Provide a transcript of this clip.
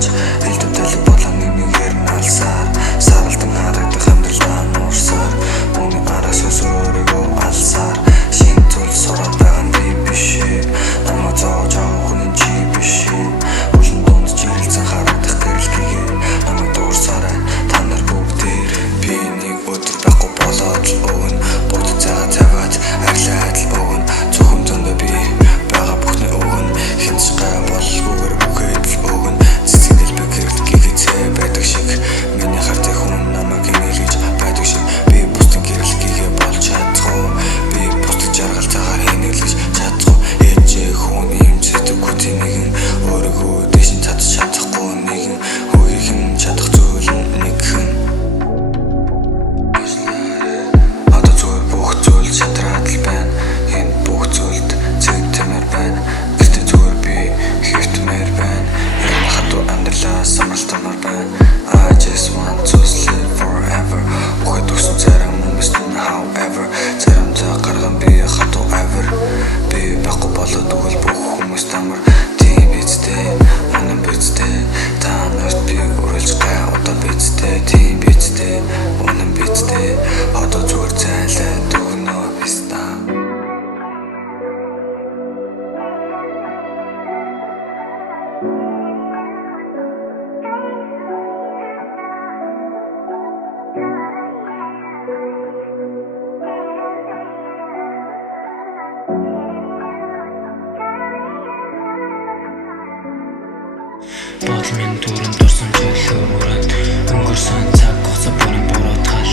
хаач элдв талиг болон нэгнийгээр нь алсаар саралдан харагдах амьдралдаа нуурсаар үүний араас өсөөрийгөө алсаар шин зүйл сураад байгаа нь би биш намайг зоож авах нь чи биш үлэн дунд жирэлцэн харагдах гэрэлтийгээ намайг дуурсаарай та нар бүгдээр би нэг өдөр байхгүй болоод л өгнө бод цагаа цагаад арилаа адил өгнө зөвхөн зөндөө би байгаа бүхний өгнө хинч гай болгүйгээр бүхэд л өгнө цэцгэл би гэрэлтгийгээ цээ байдаг шиг миний хартай хүн намайг инээлгэж байдаг шиг би бусдын гэрэлтгийгээ болж чадахгүй би бусдыг жаргалтайгаар инээлгэж чадахгүй ээжээ хүн юм зэтгэхгүй нэгэн өөрийгөө дэшин татж чадахгүй нэгэн хөөгийг нь чадах зүйл нэг хэн одоо зүгээр бүх зүйл шатраад л байна энэ бүх зүйлд зэгтэмээр байна гэхдээ зүгээр би хэвтмээр байна энэ хатуу амьдралаа самралтмаар байна I just want to live forever ухад өгсөн зарим хүмүүст нь however заримдаа гарган би хатуу ever би байхгүй болоод өгөл бүх хүмүүс тамар тийм бицтэй үнэн бицтэй та нарт би үргэлж гай одоо бицтэй тийм бицтэй үнэн бицтэй одоо зүгээр цайлаад өгнө биста Бодол минь дүүрэн дурсан төлөөр мөрөнд өнгөрсөн цаг хугацаа бүрийн буруутгал